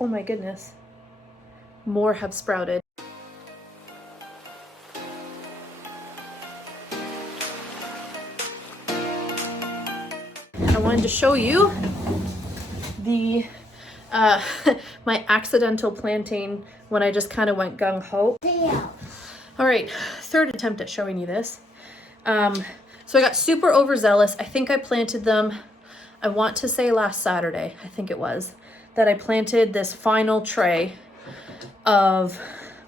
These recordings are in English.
Oh my goodness. More have sprouted. I wanted to show you the my accidental planting when I just kind of went gung-ho. All right, third attempt at showing you this. So I got super overzealous. I think I planted them, I want to say last Saturday, I think it was, that I planted this final tray of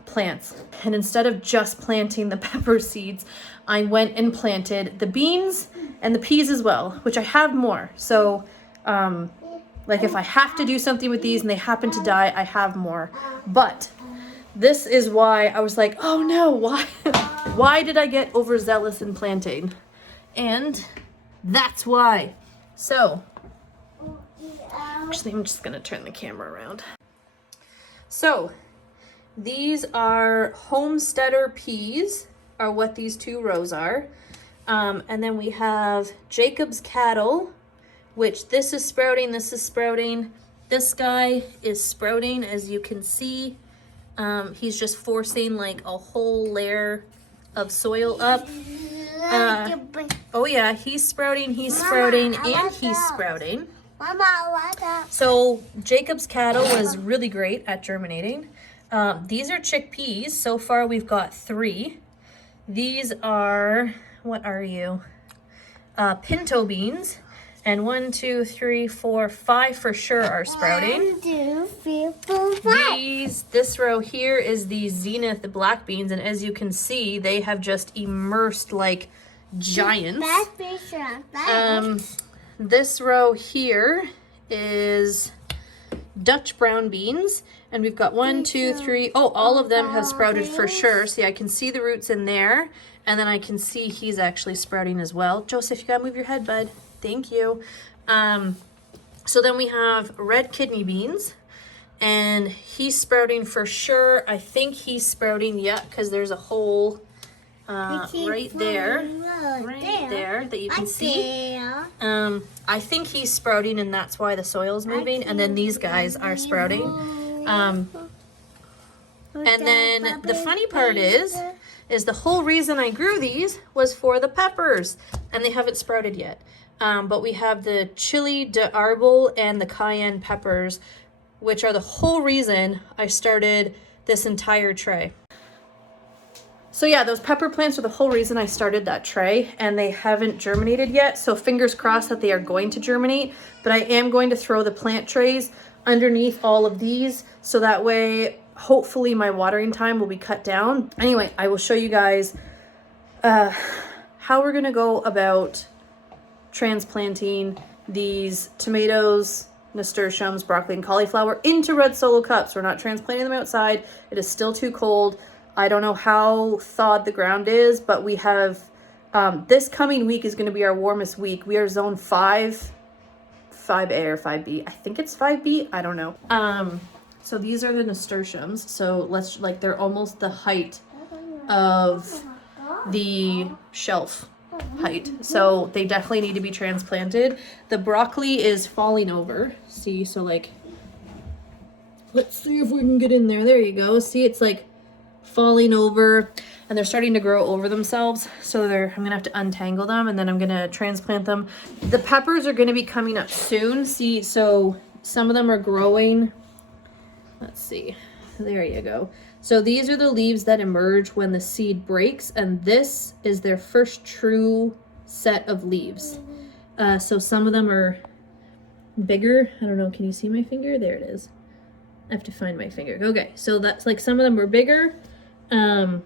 plants. And instead of just planting the pepper seeds, I went and planted the beans and the peas as well, which I have more. So like if I have to do something with these and they happen to die, I have more. But this is why I was like, oh no, why did I get overzealous in planting? And that's why. So actually, I'm just gonna turn the camera around. So these are homesteader peas, are what these 2 rows are. And then we have Jacob's cattle, which this is sprouting, this is sprouting. This guy is sprouting, as you can see. He's just forcing like a whole layer of soil up. Oh yeah, he's sprouting, and he's sprouting. So Jacob's cattle was really great at germinating. These are chickpeas. So far we've got 3. These are, what are you? Pinto beans. And 1, 2, 3, 4, 5 for sure are sprouting. 1, 2, 3, 4, 5. This row here is the Zenith, the black beans, and as you can see, they have just immersed like giants. This row here is Dutch brown beans, and we've got 1, 2, 3. Oh, all of them have sprouted for sure. See, I can see the roots in there, and then I can see he's actually sprouting as well. Joseph, you gotta move your head, bud. Thank you. So then we have red kidney beans, and he's sprouting for sure. I think he's sprouting, yeah, because there's a hole right there that you can see. I think he's sprouting, and that's why the soil is moving. And then these guys are sprouting. And then the funny part is the whole reason I grew these was for the peppers, and they haven't sprouted yet. But we have the chili de arbol and the cayenne peppers, which are the whole reason I started this entire tray. So yeah, those pepper plants are the whole reason I started that tray, and they haven't germinated yet. So fingers crossed that they are going to germinate, but I am going to throw the plant trays underneath all of these. So that way, hopefully my watering time will be cut down. Anyway, I will show you guys how we're gonna go about transplanting these tomatoes, nasturtiums, broccoli, and cauliflower into red solo cups. We're not transplanting them outside. It is still too cold. I don't know how thawed the ground is, but we have, this coming week is going to be our warmest week. We are zone 5, 5A or 5B. I think it's 5B. I don't know. So these are the nasturtiums. So they're almost the height of the shelf height, so they definitely need to be transplanted. The broccoli is falling over, see, so like, let's see if we can get in there. There you go. See, it's like falling over, and they're starting to grow over themselves, so I'm gonna have to untangle them, and then I'm gonna transplant them. The peppers are gonna be coming up soon. See, so some of them are growing. Let's see, there you go. So these are the leaves that emerge when the seed breaks, and this is their first true set of leaves. So some of them are bigger. I don't know, can you see my finger? There it is. I have to find my finger. Okay, so that's like some of them are bigger. But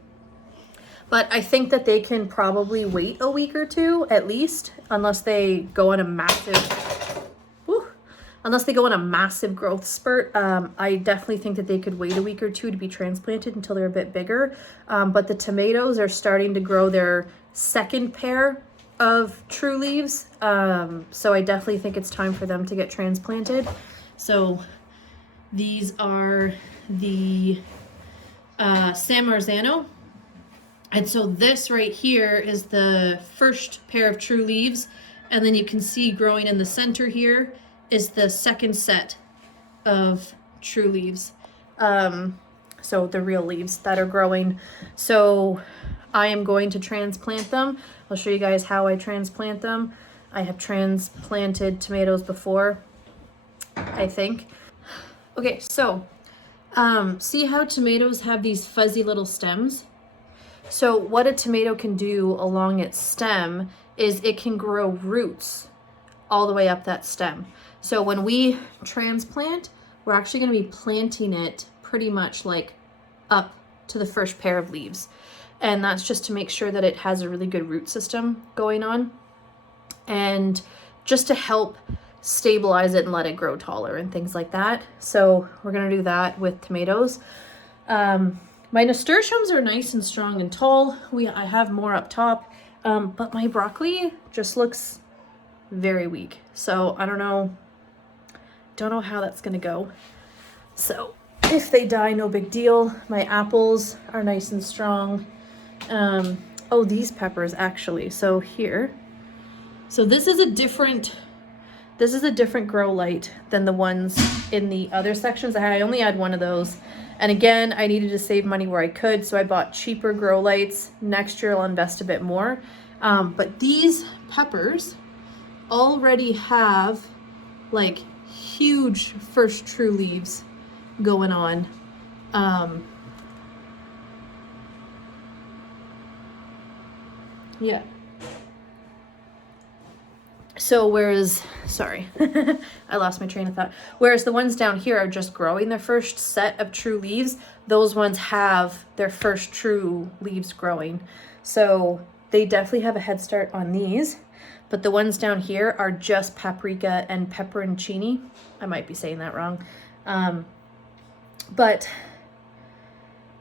I think that they can probably wait a week or 2 at least, unless they go on a massive growth spurt. I definitely think that they could wait a week or 2 to be transplanted until they're a bit bigger. But the tomatoes are starting to grow their second pair of true leaves. So I definitely think it's time for them to get transplanted. So these are the San Marzano. And so this right here is the first pair of true leaves. And then you can see growing in the center here is the second set of true leaves. So the real leaves that are growing. So I am going to transplant them. I'll show you guys how I transplant them. I have transplanted tomatoes before, I think. Okay, so see how tomatoes have these fuzzy little stems? So what a tomato can do along its stem is it can grow roots all the way up that stem. So when we transplant, we're actually going to be planting it pretty much like up to the first pair of leaves. And that's just to make sure that it has a really good root system going on, and just to help stabilize it and let it grow taller and things like that. So we're going to do that with tomatoes. My nasturtiums are nice and strong and tall. I have more up top, but my broccoli just looks very weak. So I don't know how that's gonna go. So if they die, no big deal. My apples are nice and strong. Oh, these peppers actually. So here, so this is a different grow light than the ones in the other sections. I only had one of those. And again, I needed to save money where I could, so I bought cheaper grow lights. Next year I'll invest a bit more. But these peppers already have like huge first true leaves going on. Yeah. So whereas, sorry, I lost my train of thought. Whereas the ones down here are just growing their first set of true leaves, those ones have their first true leaves growing. So they definitely have a head start on these. But the ones down here are just paprika and pepperoncini. I might be saying that wrong. But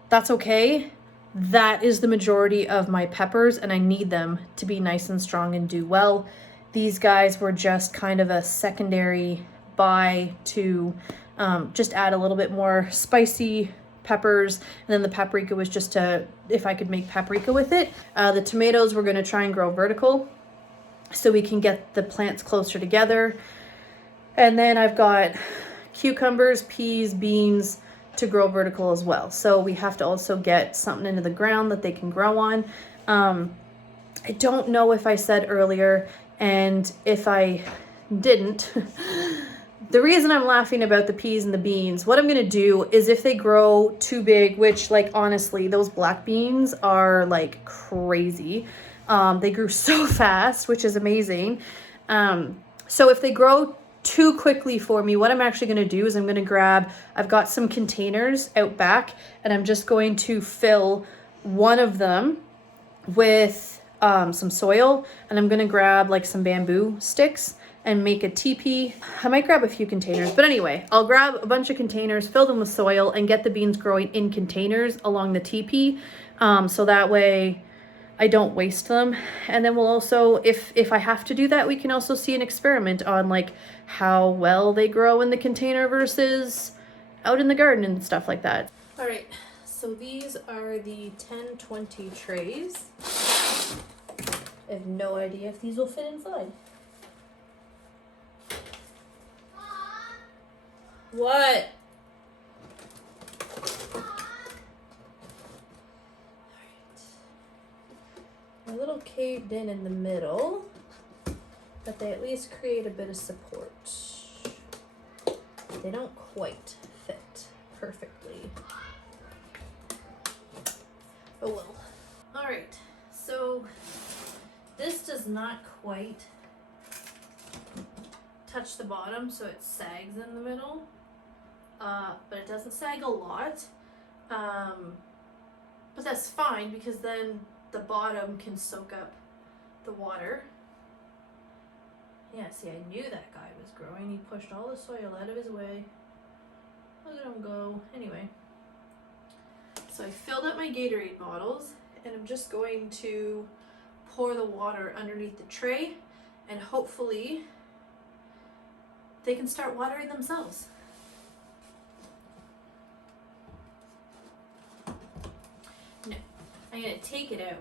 that's okay. That is the majority of my peppers, and I need them to be nice and strong and do well. These guys were just kind of a secondary buy to just add a little bit more spicy peppers, and then the paprika was just if I could make paprika with it. The tomatoes we're going to try and grow vertical so we can get the plants closer together. And then I've got cucumbers, peas, beans to grow vertical as well. So we have to also get something into the ground that they can grow on. I don't know if I said earlier, and if I didn't, the reason I'm laughing about the peas and the beans, what I'm going to do is if they grow too big, which like honestly, those black beans are like crazy. They grew so fast, which is amazing. So if they grow too quickly for me, what I'm actually going to do is I've got some containers out back, and I'm just going to fill one of them with some soil, and I'm going to grab like some bamboo sticks and make a teepee. I might grab a few containers, but anyway, I'll grab a bunch of containers, fill them with soil, and get the beans growing in containers along the teepee, so that way I don't waste them. And then we'll also, if I have to do that, we can also see an experiment on like how well they grow in the container versus out in the garden and stuff like that. All right, so these are the 1020 trays. I have no idea if these will fit inside. What? A little caved in the middle, but they at least create a bit of support. They don't quite fit perfectly. Oh well. All right, so this does not quite touch the bottom, so it sags in the middle, but it doesn't sag a lot. But that's fine, because then the bottom can soak up the water. Yeah, see, I knew that guy was growing. He pushed all the soil out of his way. Look at him go. Anyway, so I filled up my Gatorade bottles, and I'm just going to pour the water underneath the tray, and hopefully they can start watering themselves. No, I'm gonna take it out.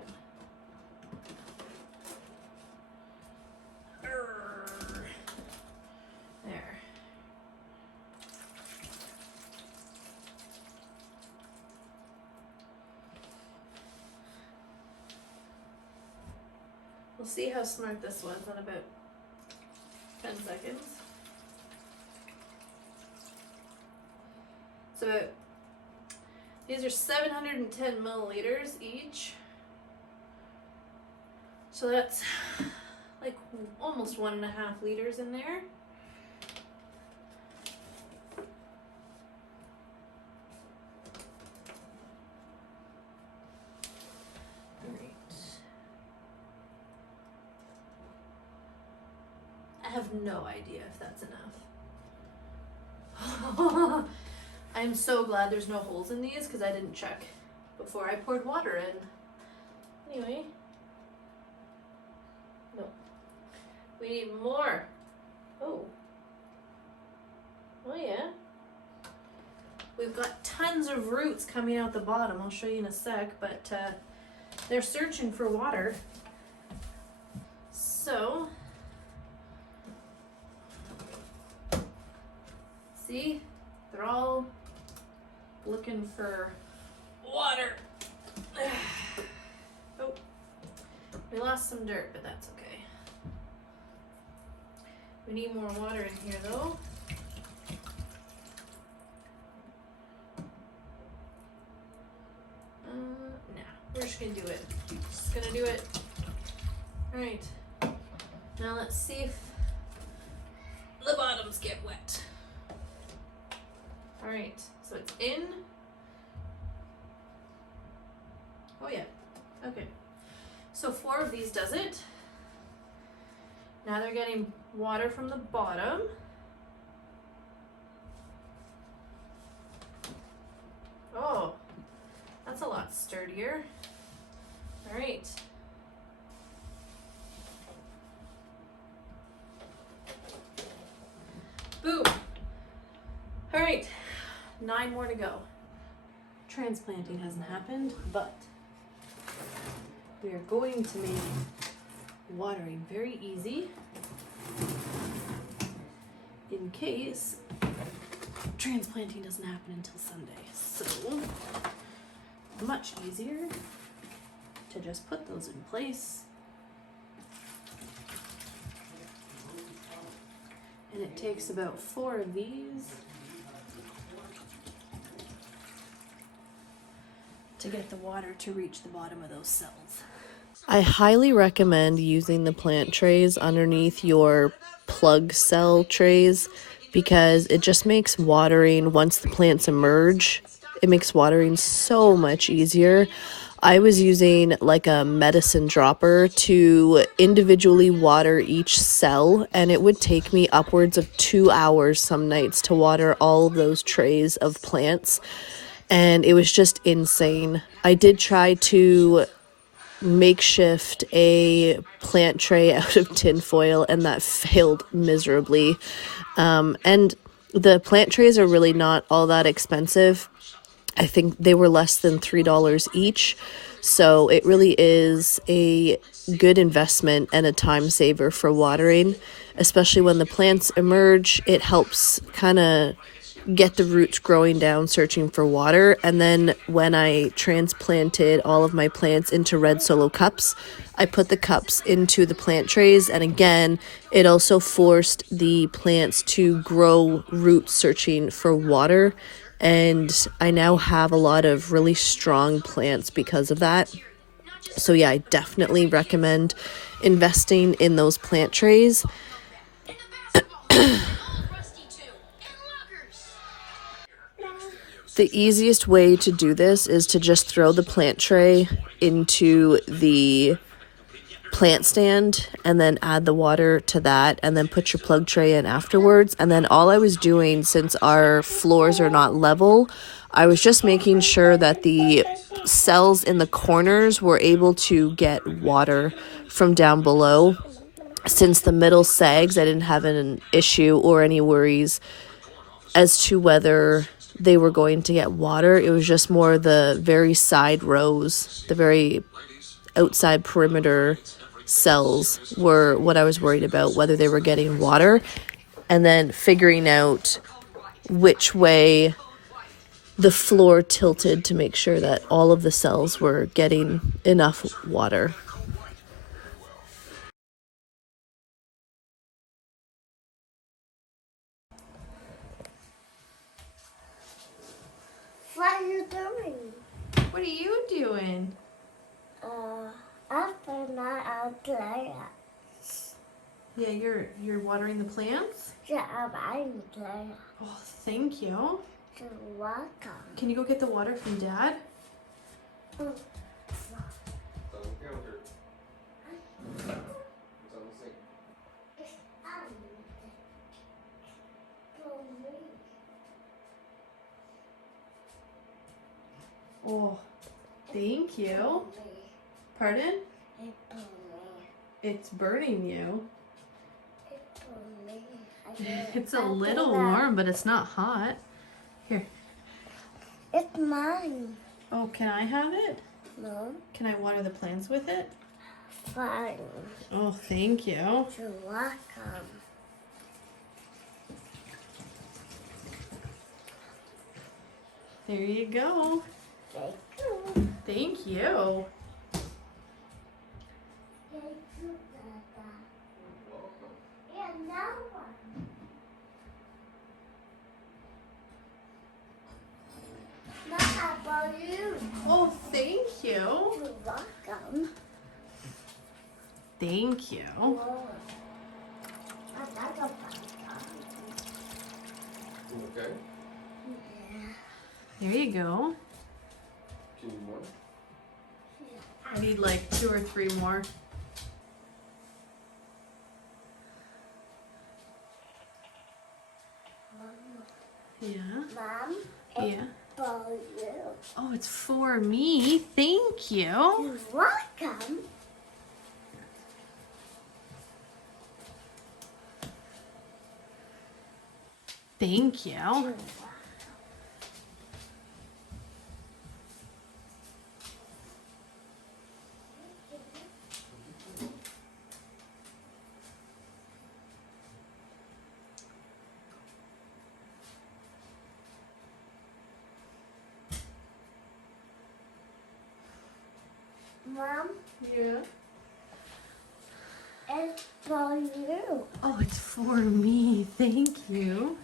There. We'll see how smart this was in about 10 seconds. So these are 710 milliliters each. So that's like almost 1.5 liters in there. I have no idea if that's enough. I'm so glad there's no holes in these because I didn't check before I poured water in. Anyway. No. We need more. Oh. Oh yeah. We've got tons of roots coming out the bottom. I'll show you in a sec, but they're searching for water. So, see, they're all looking for water. Oh, we lost some dirt, but that's okay. We need more water in here though. Nah, we're just gonna do it. Just gonna do it. All right. Now let's see if the bottoms get wet. All right, so it's in. Oh yeah, okay. So 4 of these does it. Now they're getting water from the bottom. Oh, that's a lot sturdier. All right. Boom. All right, 9 more to go. Transplanting hasn't happened, but we are going to make watering very easy in case transplanting doesn't happen until Sunday. So, much easier to just put those in place. And it takes about 4 of these to get the water to reach the bottom of those cells. I highly recommend using the plant trays underneath your plug cell trays because it just makes watering, once the plants emerge, it makes watering so much easier. I was using like a medicine dropper to individually water each cell, and it would take me upwards of 2 hours some nights to water all of those trays of plants, and it was just insane. I did try to makeshift a plant tray out of tin foil, and that failed miserably. And the plant trays are really not all that expensive. I think they were less than $3 each. So it really is a good investment and a time saver for watering, especially when the plants emerge. It helps kind of get the roots growing down, searching for water. And then when I transplanted all of my plants into red solo cups, I put the cups into the plant trays. And again, it also forced the plants to grow roots searching for water. And I now have a lot of really strong plants because of that. So yeah, I definitely recommend investing in those plant trays. The easiest way to do this is to just throw the plant tray into the plant stand and then add the water to that and then put your plug tray in afterwards. And then all I was doing, since our floors are not level, I was just making sure that the cells in the corners were able to get water from down below. Since the middle sags, I didn't have an issue or any worries as to whether they were going to get water. It was just more the very side rows, the very outside perimeter cells were what I was worried about, whether they were getting water, and then figuring out which way the floor tilted to make sure that all of the cells were getting enough water. doing? What are you doing? After that, I'll play. Yeah, you're watering the plants? Yeah, I'm play. Oh, thank you. You're welcome. Can you go get the water from Dad? Mm. It's on the counter. It's on the sink. Oh, thank you. Pardon? It's burning you. It's a little warm, but it's not hot. Here. It's mine. Oh, can I have it? No, Can I water the plants with it? fine. Oh, thank you. You're welcome. There you go. Thank you. Thank you. Thank you, Dada. Welcome. Yeah, now one. Now how about you? Oh, thank you. You're welcome. Thank you. Whoa. Another one. Okay. Yeah. There you go. Can you more? I need like 2 or 3 more. Yeah. Mom, Yeah. for you. Oh, it's for me. Thank you. You're welcome. Thank you. You're welcome. Mom, Yeah. it's for you. Oh, it's for me. Thank you.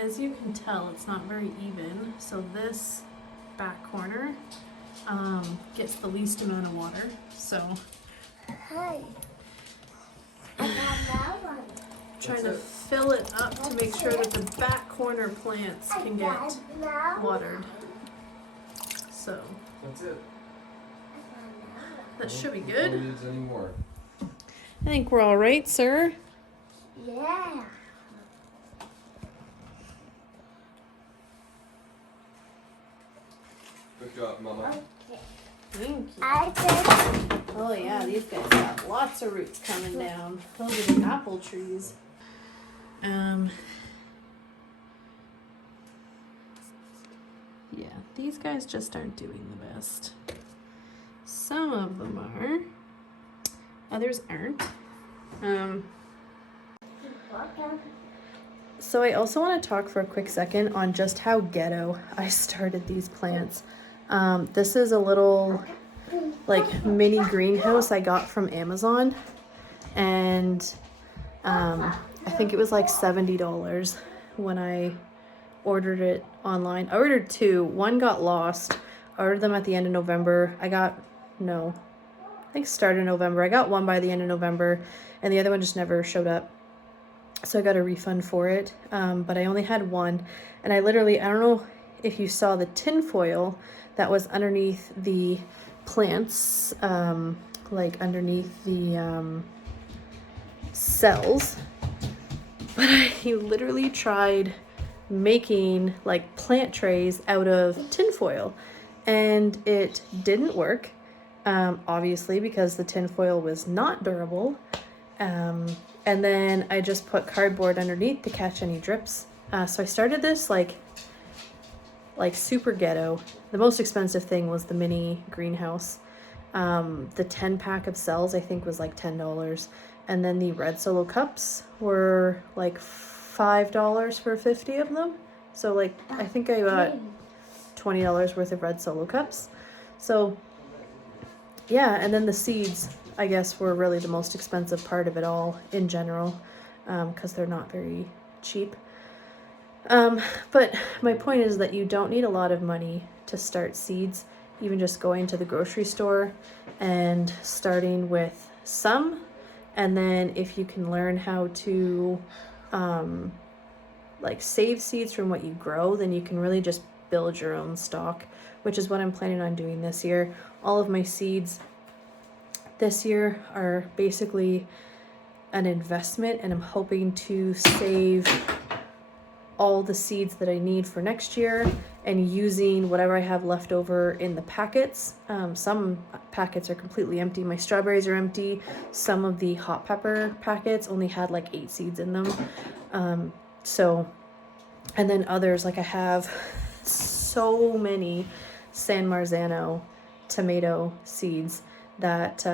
As you can tell, it's not very even. So this back corner gets the least amount of water. So Hey. I got that one. trying to fill it up to make sure that the back corner plants I can got get that watered. So That's it. that should be No good. needs any more. I think we're all right, sir. Yeah. Good job, Mama. Okay. Thank you. I think Oh yeah, these guys got lots of roots coming down. Those are the apple trees. Yeah, these guys just aren't doing the best. Some of them are. Others aren't. welcome. So I also want to talk for a quick second on just how ghetto I started these plants. This is a little like mini greenhouse I got from Amazon, and I think it was like $70 when I ordered it online. I ordered 2. One got lost. I ordered them at the end of November. I think start of November. I got one by the end of November, and the other one just never showed up. So I got a refund for it, but I only had one, and I don't know if you saw the tin foil that was underneath the plants, like underneath the cells, but I literally tried making like plant trays out of tin foil, and it didn't work, obviously, because the tin foil was not durable. And then I just put cardboard underneath to catch any drips. So I started this like super ghetto. The most expensive thing was the mini greenhouse. The 10-pack of cells I think was like $10. And then the red solo cups were like $5 for 50 of them. So like I think I got $20 worth of red solo cups. So yeah, and then the seeds, I guess, were really the most expensive part of it all in general. because they're not very cheap. But my point is that you don't need a lot of money to start seeds, even just going to the grocery store and starting with some. And then if you can learn how to like save seeds from what you grow, then you can really just build your own stock, which is what I'm planning on doing this year. All of my seeds this year are basically an investment, and I'm hoping to save all the seeds that I need for next year and using whatever I have left over in the packets. Some packets are completely empty. My strawberries are empty. Some of the hot pepper packets only had like 8 seeds in them. And then others, like I have so many San Marzano tomato seeds that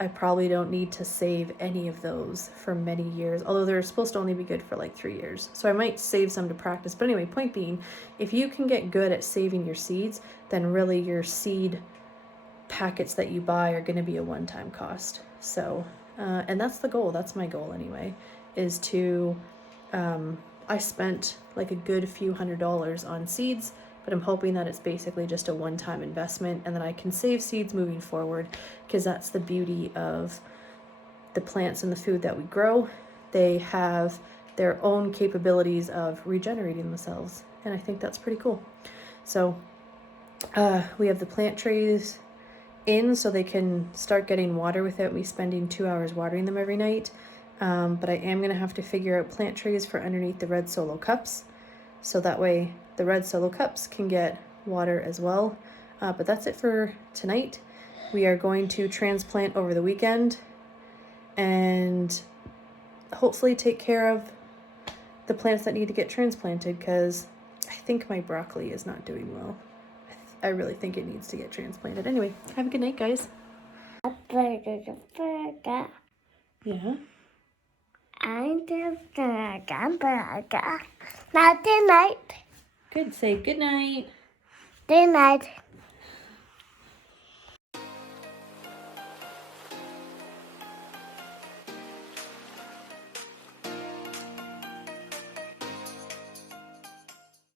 I probably don't need to save any of those for many years, although they're supposed to only be good for like 3 years. So I might save some to practice. But anyway, point being, if you can get good at saving your seeds, then really your seed packets that you buy are going to be a one-time cost. So, and that's the goal. That's my goal anyway, is to, I spent like a good few $100s on seeds, but I'm hoping that it's basically just a one-time investment and that I can save seeds moving forward, because that's the beauty of the plants and the food that we grow. They have their own capabilities of regenerating themselves, and I think that's pretty cool. So we have the plant trays in so they can start getting water without me spending 2 hours watering them every night. But I am going to have to figure out plant trays for underneath the red Solo cups, so that way the red Solo cups can get water as well. But that's it for tonight. We are going to transplant over the weekend and hopefully take care of the plants that need to get transplanted, because I think my broccoli is not doing well. I really think it needs to get transplanted. Anyway, have a good night, guys. Burger. Yeah. I'm the burger. Now, good night. Good. Say good night. Good night.